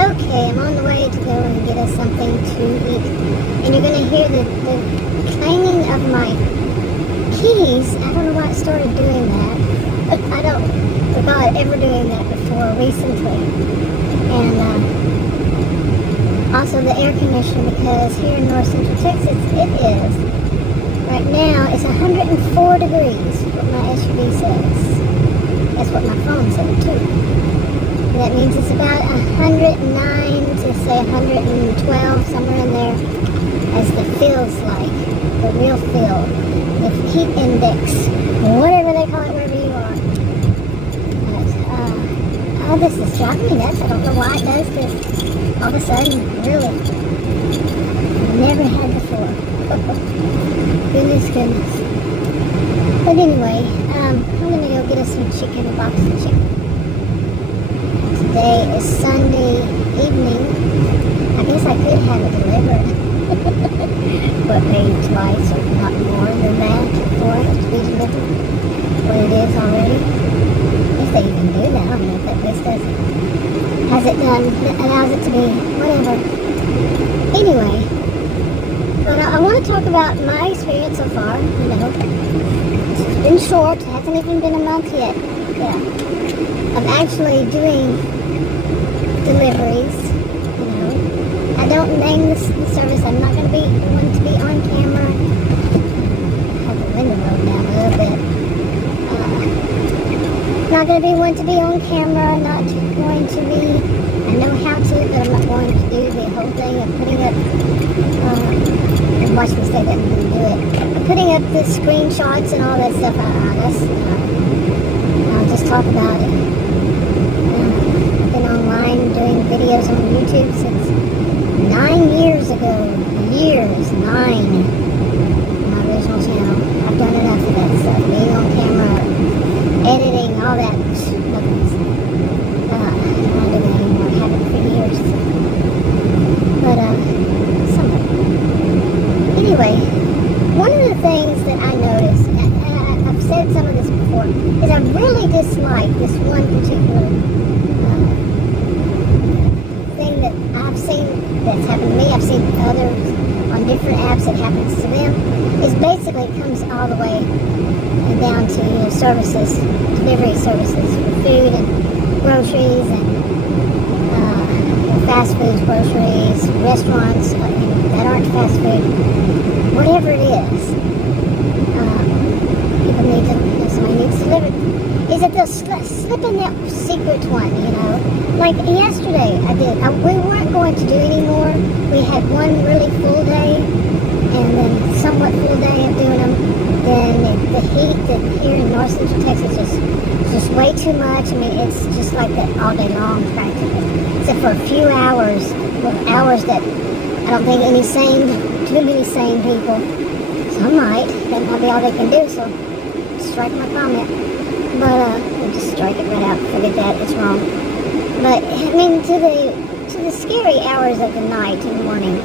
Okay, I'm on the way to go and get us something to eat. And you're going to hear the clanging of my keys. I don't know why I started doing that. I don't recall ever doing that before recently. And also the air conditioner, because here in North Central Texas, it is. Right now, it's 104 degrees, what my SUV says. That's what my phone said, too. That means it's about 109 to say 112, somewhere in there, as the feels like, the real feel, the heat index, whatever they call it, wherever you are. But, this is driving me nuts. I don't know why it does this. All of a sudden, really, never had before. Goodness. But anyway, I'm going to go get us some chicken, a box of chicken. Today is Sunday evening. I guess I could have it delivered. But paid twice or not more than that for it to be delivered. What it is already. If they even do that, I don't know if that place does it. Has it done, that allows it to be, whatever. Anyway, but I want to talk about my experience so far. You know, it's been short. It hasn't even been a month yet. Yeah. Of actually doing deliveries, you know. I don't name the service. I'm not going to be one to be on camera. Have the window rolled down a little bit. Not going to be one to be on camera. Not going to be. I know how to, but I'm not going to do the whole thing of putting up. Watch me say that and do it. Putting up the screenshots and all that stuff. That's. I'll just talk about it. Online doing videos on YouTube since 9 years ago. 9. My original channel. I've done enough of that stuff. Being on camera, editing, all that. Nothing's. I don't want to do that anymore. I haven't for years. But, somewhat. Anyway, one of the things that I noticed, and I've said some of this before, is I really dislike this one particular that I've seen that's happened to me. I've seen others on different apps that happens to them. Is basically it comes all the way down to, you know, services, delivery services for food and groceries and fast food, groceries, restaurants that aren't fast food, whatever it is. People need to, you know, somebody needs to deliver. Is that they'll slip in that secret one, you know? Like yesterday, we weren't going to do any more. We had one really full day, and then somewhat full day of doing them. Then the heat that here in North Central Texas is just way too much. I mean, it's just like that all day long practically. Except for a few hours, hours that I don't think too many sane people. Some might. That might be all they can do, so strike my comment. But we'll just strike it right out. Forget that. It's wrong. But I mean, to the scary hours of the night and the morning.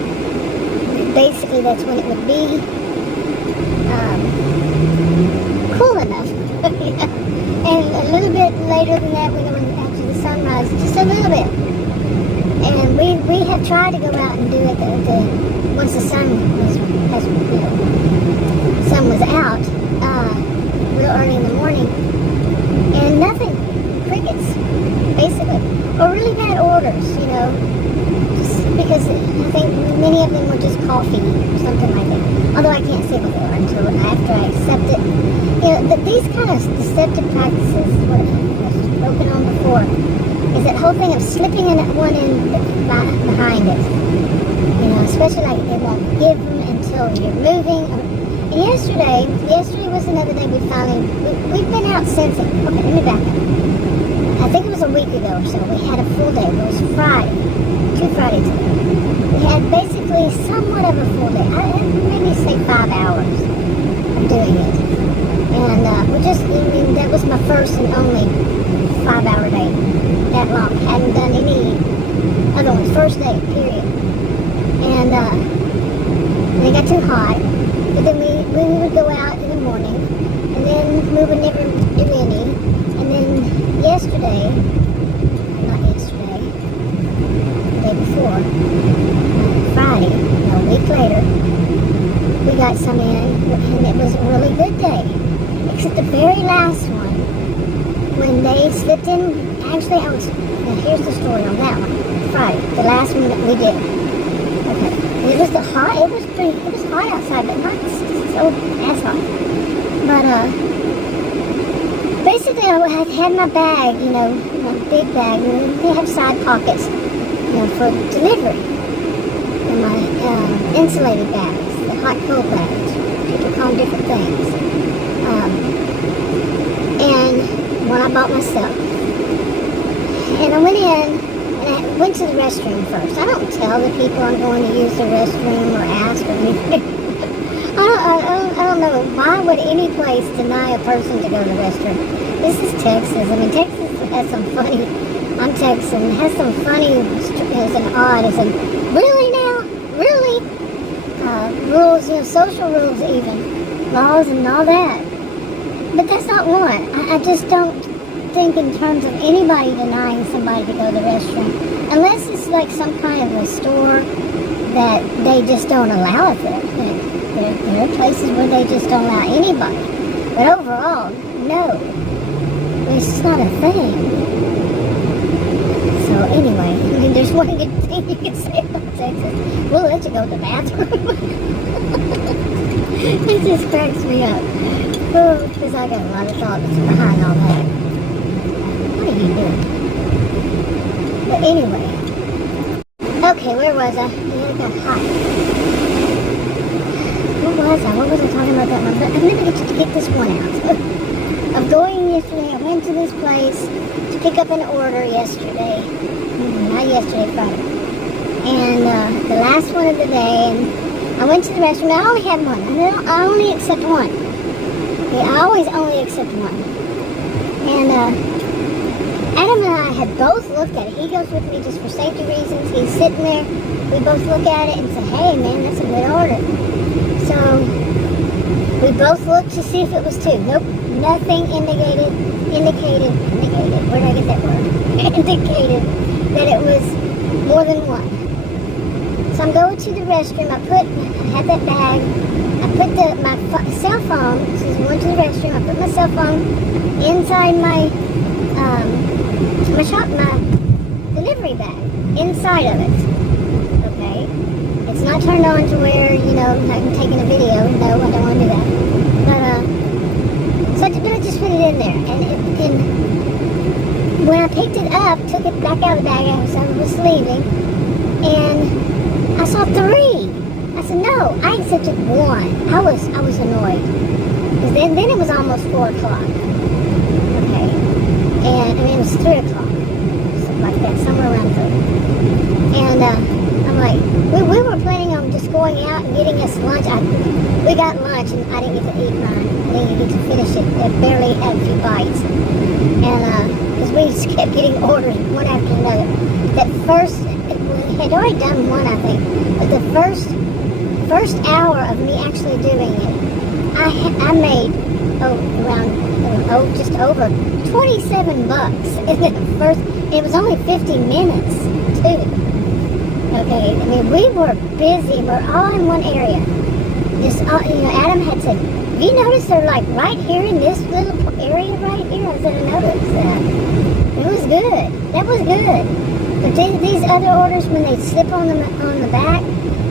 Basically, that's when it would be cool enough. And a little bit later than that, when after the sunrise, just a little bit. And we have tried to go out and do it once the sun was out, real early in the morning. And nothing, crickets, basically, or really bad orders, you know, just because I think many of them were just coffee or something like that. Although I can't say what they are until after I accept it. You know, these kind of deceptive practices, what I've spoken on before, is that whole thing of slipping in one in behind it. You know, especially like they won't give them until you're moving. And yesterday was another day we've been out since it. Okay, let me back up. I think it was a week ago or so. We had a full day. It was Friday. 2 Fridays ago. We had basically somewhat of a full day. Maybe say 5 hours of doing it. And that was my first and only 5-hour day. That long. Hadn't done any other ones. First day, period. And it got too hot. But then we would go out in the morning. And then we would never do any. And then yesterday, not yesterday, before, Friday, a week later, we got some in, and it was a really good day. Except the very last one, when they slipped in, actually now here's the story on that one, Friday, the last one that we did. Okay, it was it was hot outside, but not so as hot. But, basically I had my bag, my big bag, and they have side pockets, for delivery. And my insulated bags, the hot cold bags. People call them different things. And one I bought myself. And I went in, and I went to the restroom first. I don't tell the people I'm going to use the restroom or ask or anything. I don't know. Why would any place deny a person to go to the restroom? This is Texas. I mean, Texas has some funny, I'm Texan, has some funny, really now? Really? Rules, social rules even. Laws and all that. But that's not one. I just don't think in terms of anybody denying somebody to go to the restroom. Unless it's like some kind of a store that they just don't allow it there. There are places where they just don't allow anybody. But overall, no. It's just not a thing. So anyway, I mean, there's one good thing you can say about Texas. We'll let you go to the bathroom. It just cracks me up. Oh, because I got a lot of thoughts behind all that. What are you doing? But anyway. Okay, where was I? Yeah, it got hot. What was I talking about that one? But I'm going to get this one out. I'm going yesterday. I went to this place to pick up an order yesterday. Not yesterday, Friday. And the last one of the day, and I went to the restroom. I only had one. I only accept one. Okay, I always only accept one. And Adam and I had both looked at it. He goes with me just for safety reasons. He's sitting there. We both look at it and say, hey, man, that's a good order. So we both looked to see if it was two. Nope, nothing indicated, where did I get that word? Indicated that it was more than one. So I'm going to the restroom. I had that bag. I put my cell phone, so I went to the restroom. I put my cell phone inside my delivery bag, inside of it. Okay? It's not turned on to where, I'm taking a video. No, I don't want to do that. But, so I just put it in there. And when I picked it up, took it back out of the bag as I was leaving, and I saw 3. I said, no, I accepted 1. I was annoyed. Because then it was almost 4 o'clock. Okay? And, it was 3 o'clock. Something like that, somewhere around 3. And, I'm like, we were planning on just going out and getting us lunch. We got lunch and I didn't get to eat mine. I didn't get to finish it. I barely had a few bites. And because we just kept getting orders one after another. That first, we had already done one, I think. But the first hour of me actually doing it, I made just over $27. And it was only 50 minutes too. Okay, I mean, we were busy. We're all in one area. Adam had said, have you noticed they're like right here in this little area right here? I said, I noticed that. It was good. That was good. But these other orders, when they slip on the back,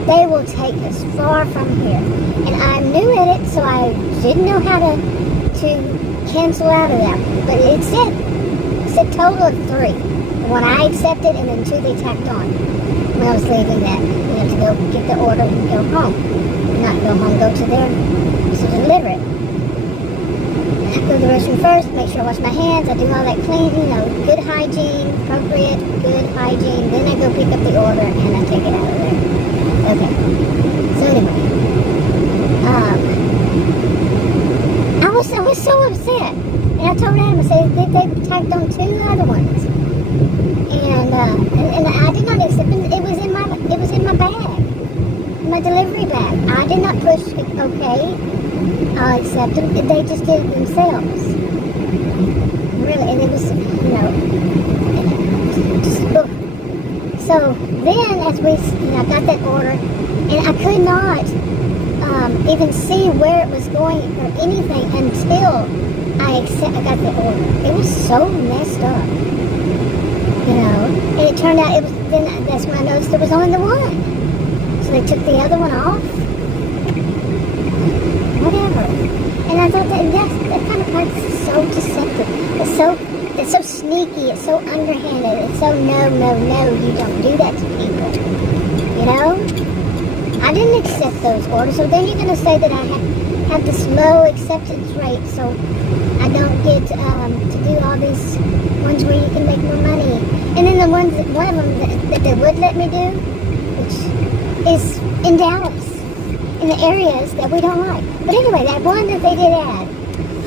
they will take us far from here. And I'm new at it, so I didn't know how to cancel out of that. But it said total of 3. The one I accepted, and then 2 they tacked on. When I was leaving that, to go get the order and go home. Not go home, go to there to deliver it. Go to the restroom first, make sure I wash my hands, I do all that clean, good hygiene, appropriate, good hygiene. Then I go pick up the order and I take it out of there. Okay. So anyway, I was so upset. And I told Adam, I said, they tacked on 2 other ones. And I did not accept it. It was in my bag, my delivery bag. I did not push okay. I'll accept them. They just did it themselves. Really, and it was, So then, as I got that order, and I could not even see where it was going or anything until I got the order. It was so messed up, and it turned out then that's when I noticed there was only the one. So they took the other one off. Whatever. And I thought that kind of practice is so deceptive. It's so sneaky. It's so underhanded. It's so no, you don't do that to people. I didn't accept those orders. So then you're going to say that I have this low acceptance rate, so I don't get to do all these ones where you can make more money. And then one of them that they would let me do, which is in Dallas, in the areas that we don't like. But anyway, that one that they did add,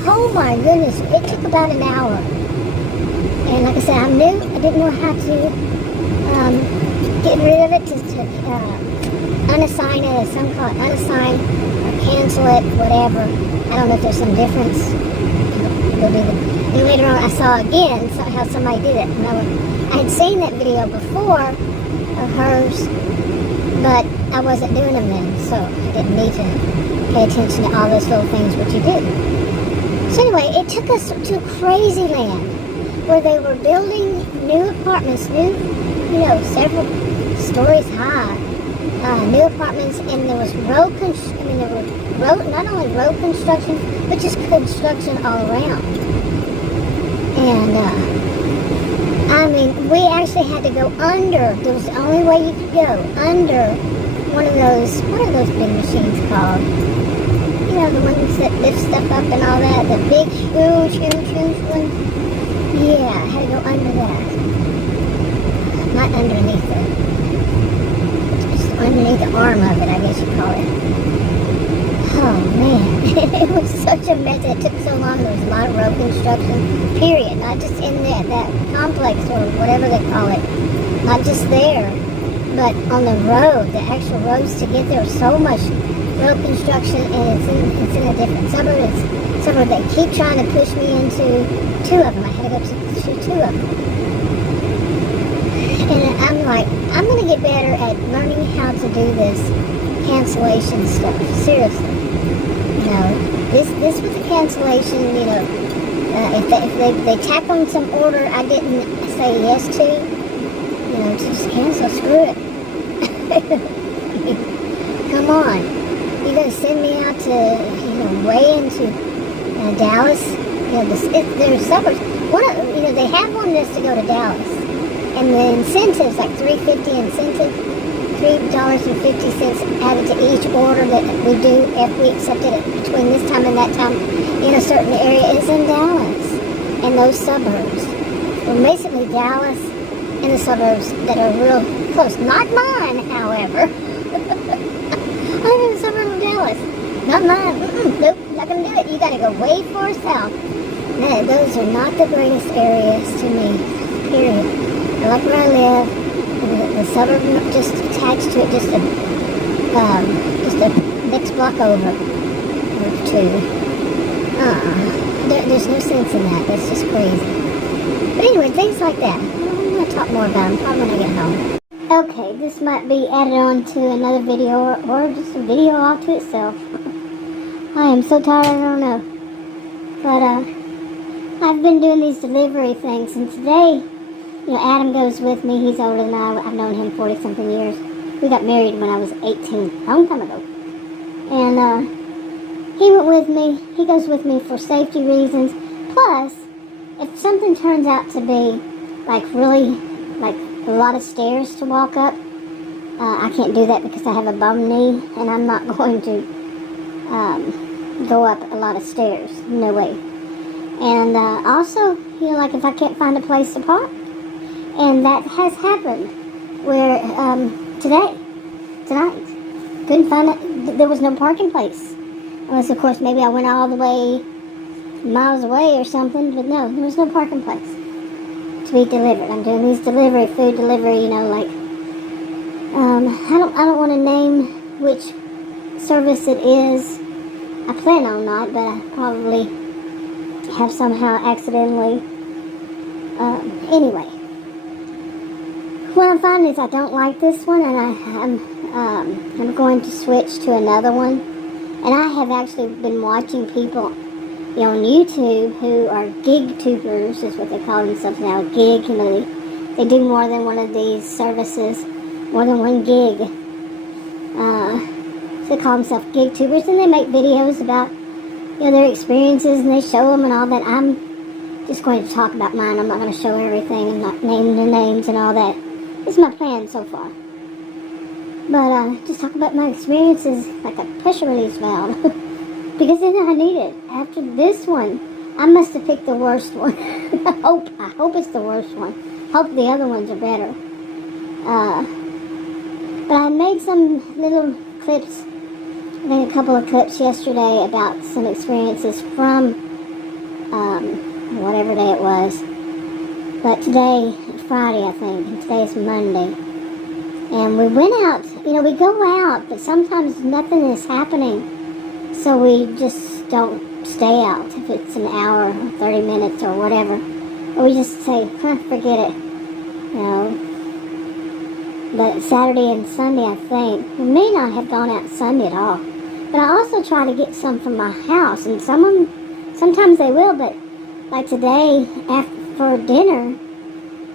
oh my goodness, it took about an hour. And like I said, I'm new. I didn't know how to get rid of it, to unassign it, as some call it, unassign or cancel it, whatever. I don't know if there's some difference. And later on, I saw again how somebody did it. And I had seen that video before of hers, but I wasn't doing them then, so I didn't need to pay attention to all those little things which you do. So anyway, it took us to crazy land where they were building new apartments, several stories high, new apartments, and there was not only road construction, but just construction all around. And we actually had to go under. There was the only way you could go under one of those. What are those big machines called? The ones that lift stuff up and all that. The big, huge one. Yeah, I had to go under that. Not underneath it. Just underneath the arm of it, I guess you call it. Oh man, it was such a mess. It took so long. There was a lot of road construction, period. Not just in that complex or whatever they call it. Not just there, but on the road, the actual roads to get there. So much road construction, and it's in a different suburb. They keep trying to push me into two of them. I had to go to two of them. And I'm like, I'm going to get better at learning how to do this cancellation stuff. Seriously. This was a cancellation, if they tack on some order I didn't say yes to just cancel, screw it. Come on. You're going to send me out to, way into Dallas? There's suburbs. They have one that's to go to Dallas. And the incentives, like $3.50 incentive, $3.50 added to each order that we do if we accepted it between this time and that time in a certain area is in Dallas and those suburbs. Well, basically Dallas and the suburbs that are real close. Not mine, however. I live in the suburb of Dallas. Not mine. Nope, not going to do it. You got to go way far south. No, those are not the greatest areas to me, period. I like where I live. The suburb just attached to it, just a next block over or two. There's no sense in that. That's just crazy. But anyway, things like that. I'm going to talk more about them probably when I get home. Okay, this might be added on to another video or just a video all to itself. I am so tired, I don't know. But I've been doing these delivery things, and today, Adam goes with me. He's older than I. I've known him 40-something years. We got married when I was 18, a long time ago. And he went with me. He goes with me for safety reasons. Plus, if something turns out to be really a lot of stairs to walk up, I can't do that because I have a bum knee, and I'm not going to go up a lot of stairs. No way. And also, if I can't find a place to park. And that has happened where tonight, couldn't find it. There was no parking place. Unless, of course, maybe I went all the way miles away or something. But no, there was no parking place to be delivered. I'm doing these food delivery, I don't want to name which service it is. I plan on not, but I probably have somehow accidentally. Anyway. what I'm finding is I don't like this one, and I'm going to switch to another one. And I have actually been watching people on YouTube who are gig tubers, is what they call themselves now. Gig, they do more than one of these services, more than one gig. So they call themselves gig tubers, and they make videos about their experiences, and they show them and all that. I'm just going to talk about mine. I'm not going to show everything and not name the names and all that. It's my plan so far. But just talk about my experiences like a pressure release valve. Because then I need it. After this one, I must have picked the worst one. I hope it's the worst one. Hope the other ones are better. But I made some little clips, I made a couple of clips yesterday about some experiences from whatever day it was. But today, Friday I think, and today's Monday. And we went out, we go out, but sometimes nothing is happening. So we just don't stay out if it's an hour or 30 minutes or whatever. Or we just say, forget it. But Saturday and Sunday, I think, we may not have gone out Sunday at all. But I also try to get some from my house. And sometimes they will, but like today, for dinner,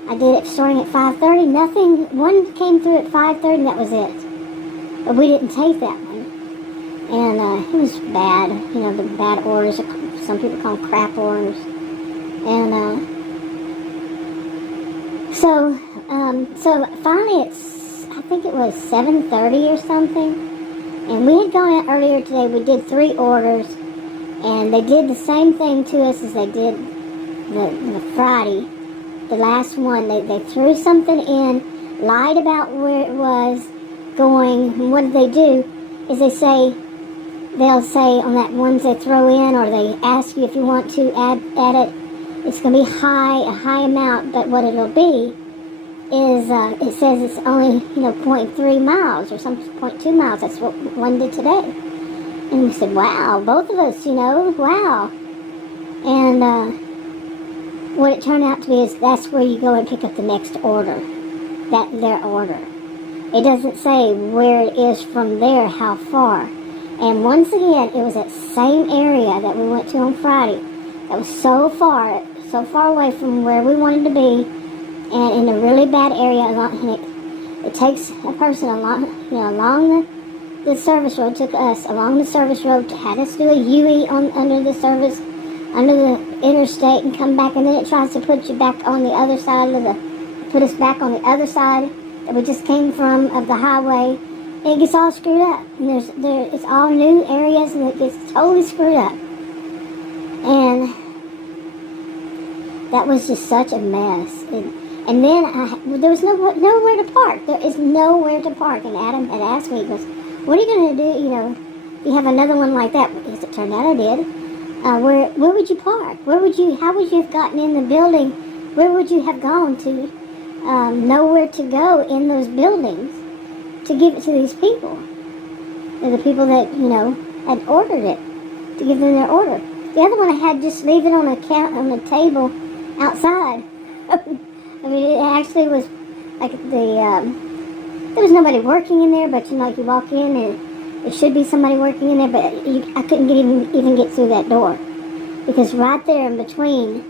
I did it starting at 5:30. Nothing, one came through at 5:30 and that was it. But we didn't take that one. And it was bad, the bad orders, some people call them crap orders. And so finally I think it was 7:30 or something. And we had gone out earlier today. We did 3 orders. And they did the same thing to us as they did the Friday. The last one, they threw something in, lied about where it was going. And what they do is they'll say on that ones they throw in, or they ask you if you want to add it, it's going to be a high amount, but what it'll be is, it says it's only, 0.3 miles or some 0.2 miles. That's what one did today. And we said, wow, both of us, wow. And what it turned out to be is that's where you go and pick up the next order, their order. It doesn't say where it is from there, how far. And once again, it was that same area that we went to on Friday. That was so far away from where we wanted to be, and in a really bad area. And it takes a person along the service road. Took us along the service road, had us do a U-E under the interstate, and come back, and then it tries to put you back on the other side put us back on the other side that we just came from of the highway. And it gets all screwed up. And it's all new areas, and it gets totally screwed up. And that was just such a mess. And then there was nowhere to park. There is nowhere to park. And Adam had asked me, he goes, what are you going to do, if you have another one like that? As it turned out, I did. Where would you park? How would you have gotten in the building? Where would you have gone to? Nowhere to go in those buildings to give it to these people. They're the people that, had ordered it, to give them their order. The other one I had just leave it on a table outside. I mean, it actually was like there was nobody working in there, but you walk in and there should be somebody working in there, but I couldn't even get through that door. Because right there in between,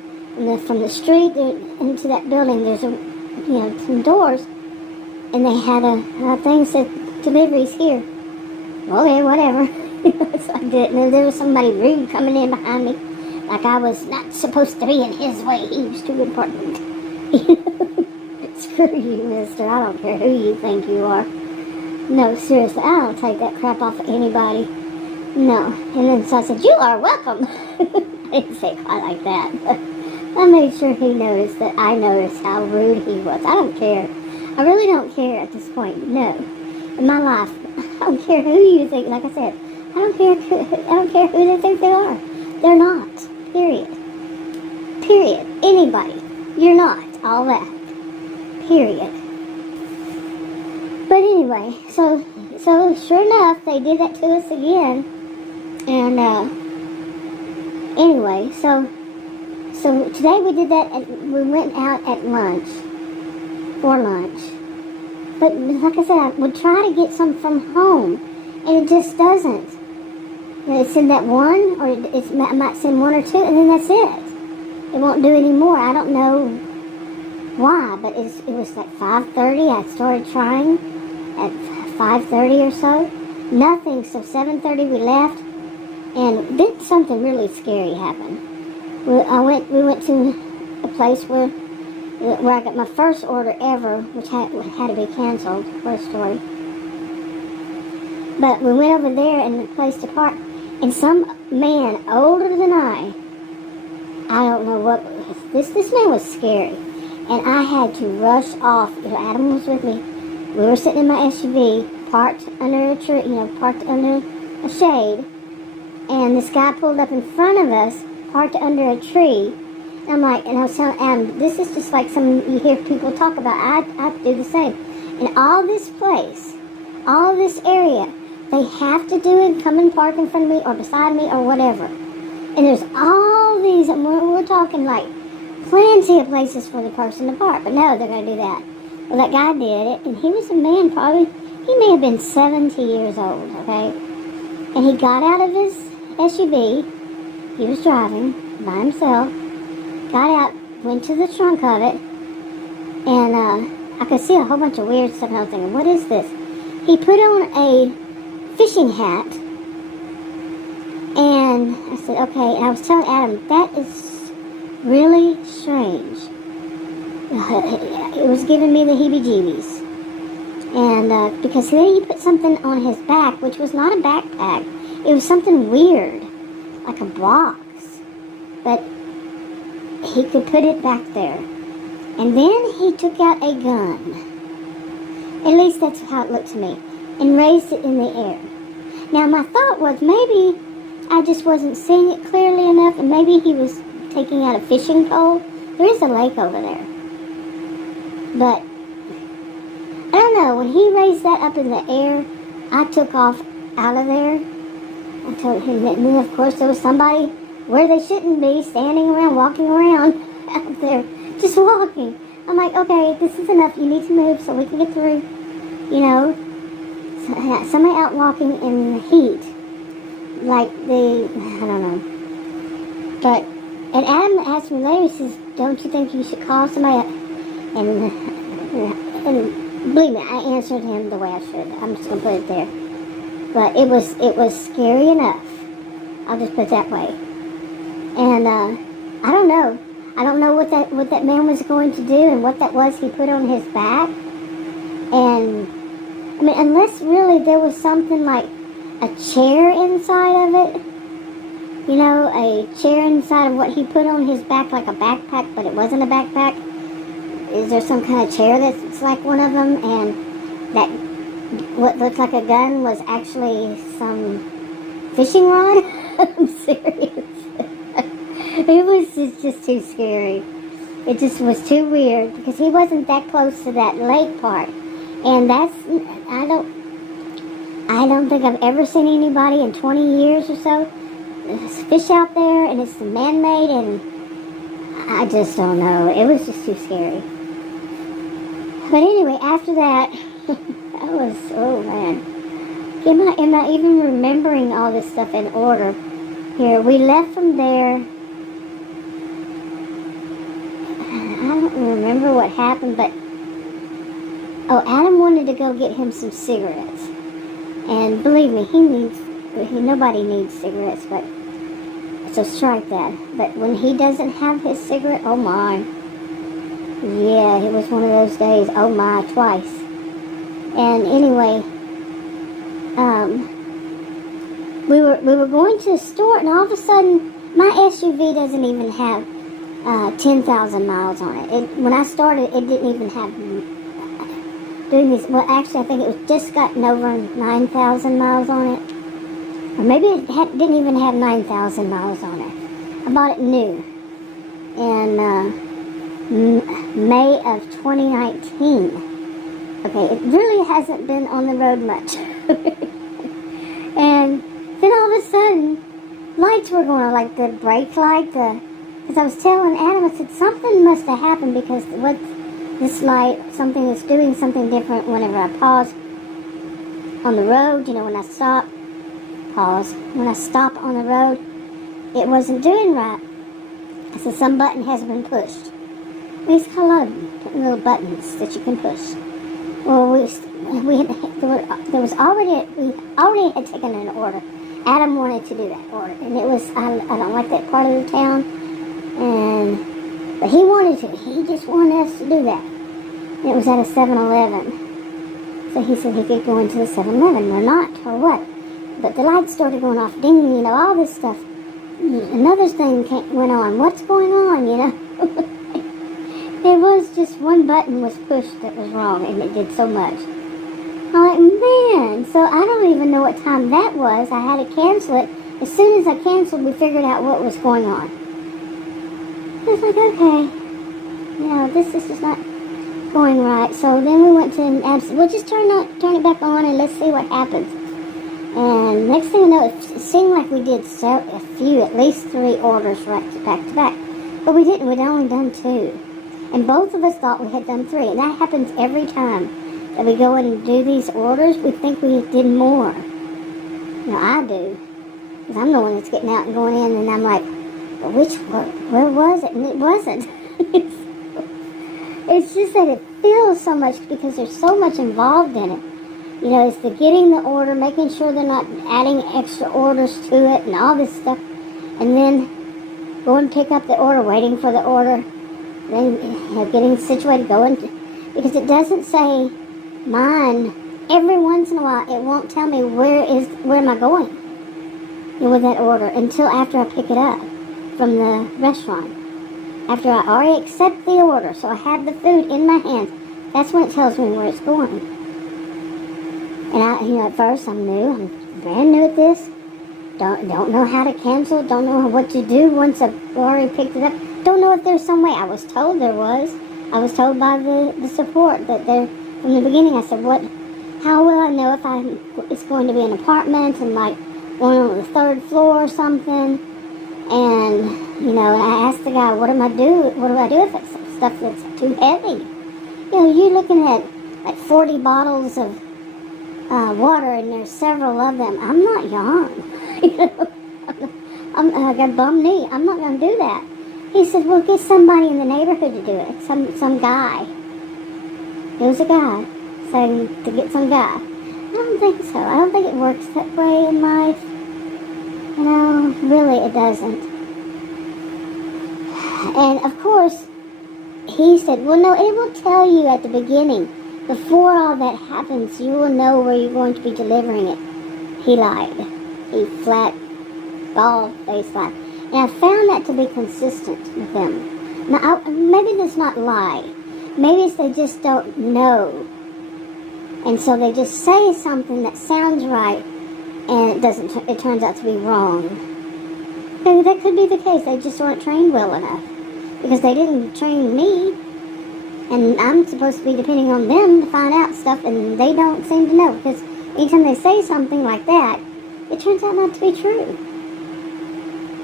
from the street into that building, there's some doors, and they had a thing said deliveries here. Okay, whatever. So I did, and then there was somebody rude coming in behind me, like I was not supposed to be in his way. He was too important. Screw you, mister. I don't care who you think you are. No, seriously, I don't take that crap off of anybody. No. And then so I said, you are welcome. I didn't say it quite like that, but I made sure he noticed that I noticed how rude he was. I don't care. I really don't care at this point. No. In my life, I don't care who you think, like I said, I don't care who they think they are. They're not. Period. Period. Anybody. You're not. All that. Period. But anyway, so sure enough, they did that to us again. And anyway, so today we did that, and we went out at lunch, for lunch, But like I said, I would try to get some from home, and it just doesn't. It send that one, or I might send one or two, and then that's it. It won't do any more. I don't know why, but it was like 5:30. I started trying at 5:30 or so. Nothing. So 7:30 we left, and then something really scary happened. We went to a place where I got my first order ever, which had to be canceled. First story. But we went over there and the place to park, and some man older than I don't know what, this man was scary. And I had to rush off. Adam was with me. We were sitting in my SUV, parked under a tree, parked under a shade, and this guy pulled up in front of us, parked under a tree. And I was telling Adam, this is just like some you hear people talk about. I do the same. And all this place, all this area, they have to do it, come and park in front of me or beside me or whatever. And there's all these, and we're talking like plenty of places for the person to park. But no, they're going to do that. Well, that guy did it, and he was a man probably, he may have been 70 years old, okay? And he got out of his SUV, he was driving by himself, got out, went to the trunk of it, and I could see a whole bunch of weird stuff, and I was thinking, what is this? He put on a fishing hat, and I said, okay, and I was telling Adam, that is really strange. It was giving me the heebie-jeebies. And because then he put something on his back, which was not a backpack. It was something weird, like a box. But he could put it back there. And then he took out a gun. At least that's how it looked to me. And raised it in the air. Now my thought was maybe I just wasn't seeing it clearly enough, and maybe he was taking out a fishing pole. There is a lake over there. But I don't know, when he raised that up in the air, I took off out of there. I told him that, and then of course there was somebody where they shouldn't be, standing around, walking around out there, just walking. I'm like, okay, this is enough. You need to move so we can get through. Somebody out walking in the heat, like I don't know. But, and Adam asked me later, he says, don't you think you should call somebody? And believe me, I answered him the way I should. I'm just going to put it there. But it was scary enough. I'll just put it that way. And I don't know. I don't know what that man was going to do and what that was he put on his back. And I mean, unless really there was something like a chair inside of it. A chair inside of what he put on his back, like a backpack, but it wasn't a backpack. Is there some kind of chair that's like one of them, and that what looked like a gun was actually some fishing rod? I'm serious. It was just too scary. It just was too weird because he wasn't that close to that lake part, and I don't think I've ever seen anybody in 20 years or so. There's fish out there, and it's man-made, and I just don't know. It was just too scary. But anyway, after that, that was, oh man. Am I even remembering all this stuff in order? Here, we left from there. I don't remember what happened, but Adam wanted to go get him some cigarettes. And believe me, nobody needs cigarettes, but so strike that. But when he doesn't have his cigarette, oh my. Yeah, it was one of those days, oh my, twice. And anyway, we were going to the store, and all of a sudden, my SUV doesn't even have 10,000 miles on it. When I started, it didn't even have doing this. Well, actually, I think it was just gotten over 9,000 miles on it, or maybe it didn't even have 9,000 miles on it. I bought it new in May of 2019. Okay, it really hasn't been on the road much. And then all of a sudden, lights were going on, like the brake light, because I was telling Adam, I said, something must have happened because the this light, something that's doing something different whenever I pause on the road. You know, when I stop, pause. When I stop on the road, it wasn't doing right. So some button has been pushed. These colored little buttons that you can push. Well, we already had taken an order. Adam wanted to do that order, and it was, I don't like that part of the town, but he wanted to. He just wanted us to do that. And it was at a 7-Eleven. So he said he could go into the 7-Eleven or not, or what. But the lights started going off, ding, you know, all this stuff. Another thing went on. What's going on, you know? It was just one button was pushed that was wrong, and it did so much. I'm like, man, so I don't even know what time that was. I had to cancel it. As soon as I canceled, we figured out what was going on. I was like, okay, you know, this is just not going right. So then we went to we'll just turn it back on and let's see what happens. And next thing I know, it seemed like we did a few, at least 3 orders back to back. But we didn't. We'd only done 2. And both of us thought we had done 3. And that happens every time that we go in and do these orders. We think we did more. Now, I do. Because I'm the one that's getting out and going in. And I'm like, well, where was it? And it wasn't. It's just that it feels so much because there's so much involved in it. You know, it's the getting the order, making sure they're not adding extra orders to it and all this stuff. And then go and pick up the order, waiting for the order. Then, you know, getting situated, going, because it doesn't say mine. Every once in a while, it won't tell me where am I going, you know, with that order until after I pick it up from the restaurant. After I already accept the order, so I have the food in my hands, that's when it tells me where it's going. And you know, at first I'm brand new at this. Don't know how to cancel. Don't know what to do once I've already picked it up. Don't know if there's some way. I was told there was. I was told by the support that there, from the beginning, I said, how will I know if it's going to be an apartment and like going on the 3rd floor or something? And, you know, I asked the guy, what do I do if it's stuff that's too heavy? You know, you're looking at like 40 bottles of water, and there's several of them. I'm not young. You know, I got a bum knee. I'm not going to do that. He said, well, get somebody in the neighborhood to do it. Some guy. It was a guy saying to get some guy. I don't think so. I don't think it works that way in life. You know, really it doesn't. And of course, he said, well, no, it will tell you at the beginning. Before all that happens, you will know where you're going to be delivering it. He lied. He flat, bald-faced lied. And I found that to be consistent with them. Now, maybe that's not lie. Maybe it's they just don't know. And so they just say something that sounds right, and it doesn't. It turns out to be wrong. Maybe that could be the case. They just weren't trained well enough. Because they didn't train me. And I'm supposed to be depending on them to find out stuff, and they don't seem to know. Because anytime they say something like that, it turns out not to be true.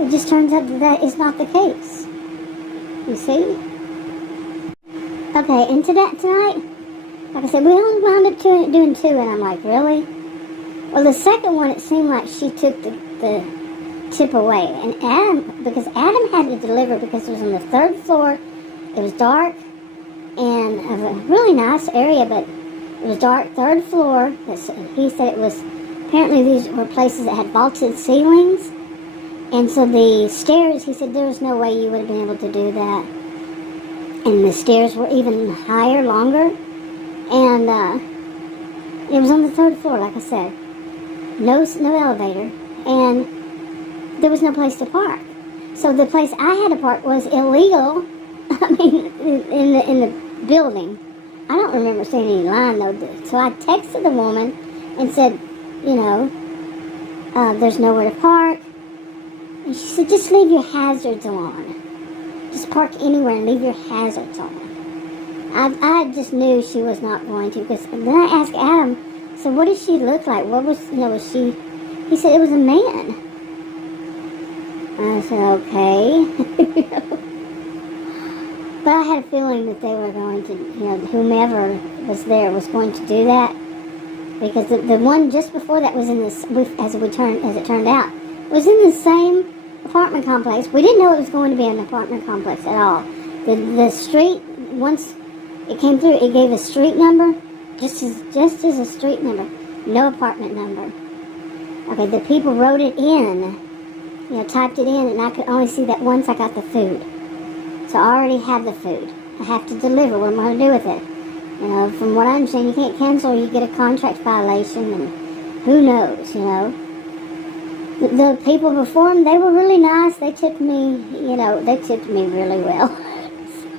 It just turns out that is not the case. You see? Okay, and tonight, like I said, we only wound up doing 2, and I'm like, really? Well, the second one, it seemed like she took the tip away. And because Adam had to deliver because it was on the 3rd floor, it was dark, and a really nice area, but it was dark, 3rd floor. He said it was, apparently these were places that had vaulted ceilings. And so the stairs, he said, there was no way you would have been able to do that. And the stairs were even higher, longer. And it was on the 3rd floor, like I said. No elevator. And there was no place to park. So the place I had to park was illegal. I mean, in the building. I don't remember seeing any line, though. So I texted the woman and said, you know, there's nowhere to park. And she said, just leave your hazards on. Just park anywhere and leave your hazards on. I just knew she was not going to. Because then I asked Adam, so what did she look like? What was, you know, was she... He said it was a man. I said, okay. But I had a feeling that they were going to, whomever was there was going to do that. Because the one just before that was in this, as it turned out, was in the same apartment complex. We didn't know it was going to be an apartment complex at all. The street, once it came through, it gave a street number, just as a street number, no apartment number. Okay, the people wrote it in, typed it in, and I could only see that once I got the food. So I already have the food. I have to deliver. What am I going to do with it? From what I understand, you can't cancel, you get a contract violation, and who knows, The people before them, they were really nice. They tipped me, really well.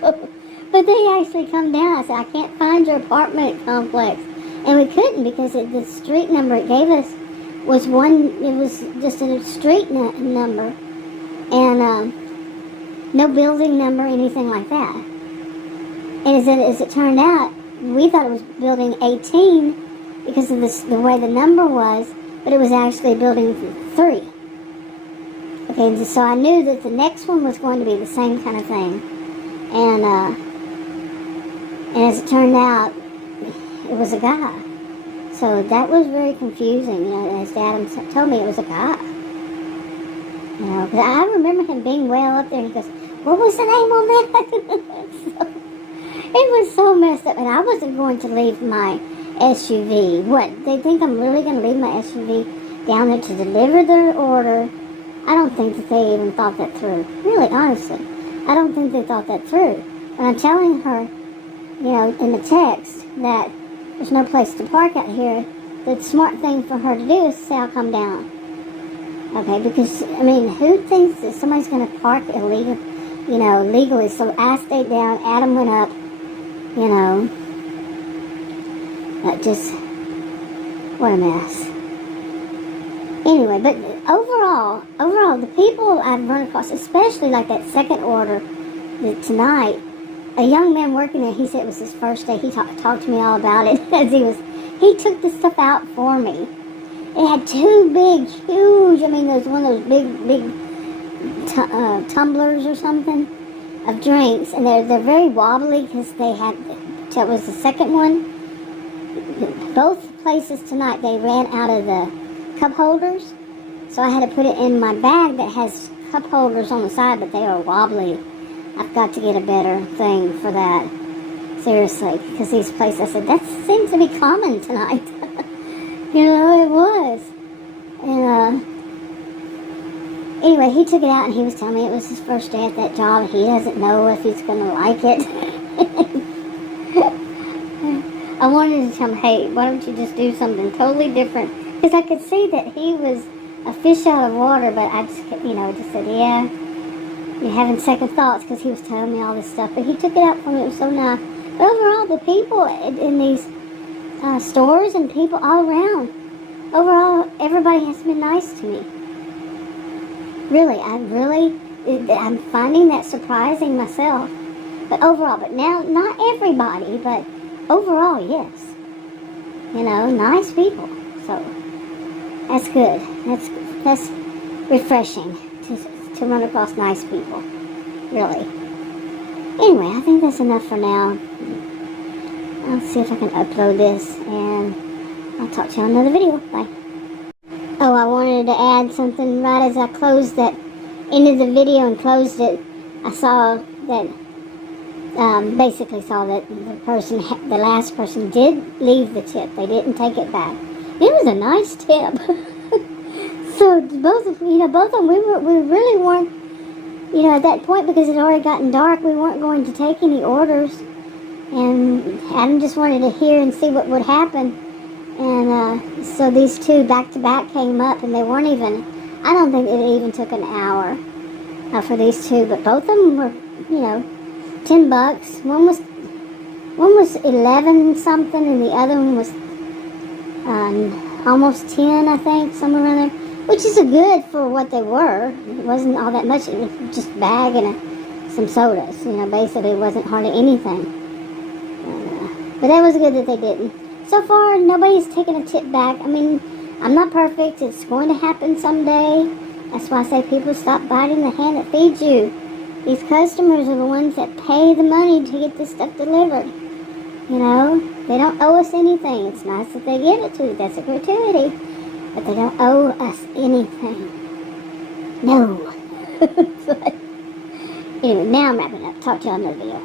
But they actually come down. I said, I can't find your apartment complex. And we couldn't because the street number it gave us was just a street number. And no building number, anything like that. And as it turned out, we thought it was building 18 because of the way the number was, but it was actually building 3. Okay, and so I knew that the next one was going to be the same kind of thing. And as it turned out, it was a guy. So that was very confusing, as Adam told me it was a guy. Because I remember him being well up there, and he goes, what was the name on that? So, it was so messed up, and I wasn't going to leave my SUV. What, they think I'm really going to leave my SUV down there to deliver their order? I don't think that they even thought that through. Really, honestly, I don't think they thought that through. When I'm telling her, in the text that there's no place to park out here, the smart thing for her to do is say, I'll come down. Okay, because, who thinks that somebody's going to park legally? So I stayed down, Adam went up, just, what a mess. Anyway, but overall, the people I've run across, especially like that second order tonight, a young man working there, he said it was his first day. He talked to me all about it as he took the stuff out for me. It had 2 big, huge, there's one of those big tumblers or something of drinks, and they're very wobbly because that was the second one. Both places tonight, they ran out of the cup holders, so I had to put it in my bag that has cup holders on the side, but they are wobbly. I've got to get a better thing for that. Seriously, because these places, I said, that seems to be common tonight. It was. And, anyway, he took it out and he was telling me it was his first day at that job. He doesn't know if he's going to like it. I wanted to tell him, hey, why don't you just do something totally different? Because I could see that he was a fish out of water, but I just, just said, yeah. You're having second thoughts because he was telling me all this stuff. But he took it out for me. It was so nice. But overall, the people in these stores and people all around, overall, everybody has been nice to me. Really, I'm finding that surprising myself. But overall, now, not everybody, but overall, yes. Nice people. So, that's good. That's refreshing to run across nice people. Really. Anyway, I think that's enough for now. I'll see if I can upload this, and I'll talk to you on another video. Bye. Oh, I wanted to add something right as I closed that, ended the video and closed it. I saw that, basically saw that the last person did leave the tip. They didn't take it back. It was a nice tip. So both of them, we really weren't, at that point, because it had already gotten dark, we weren't going to take any orders. And Adam just wanted to hear and see what would happen. And so these 2 back-to-back came up, and they weren't even, I don't think it even took an hour for these 2. But both of them were, $10. One was 11 something, and the other one was almost 10, I think, somewhere around there. Which is good for what they were. It wasn't all that much. It was just a bag and some sodas. Basically it wasn't hardly anything. But that was good that they didn't. So far, nobody's taken a tip back. I'm not perfect. It's going to happen someday. That's why I say people stop biting the hand that feeds you. These customers are the ones that pay the money to get this stuff delivered. You know, they don't owe us anything. It's nice that they give it to us. That's a gratuity. But they don't owe us anything. No. Anyway, now I'm wrapping up. Talk to y'all in another video.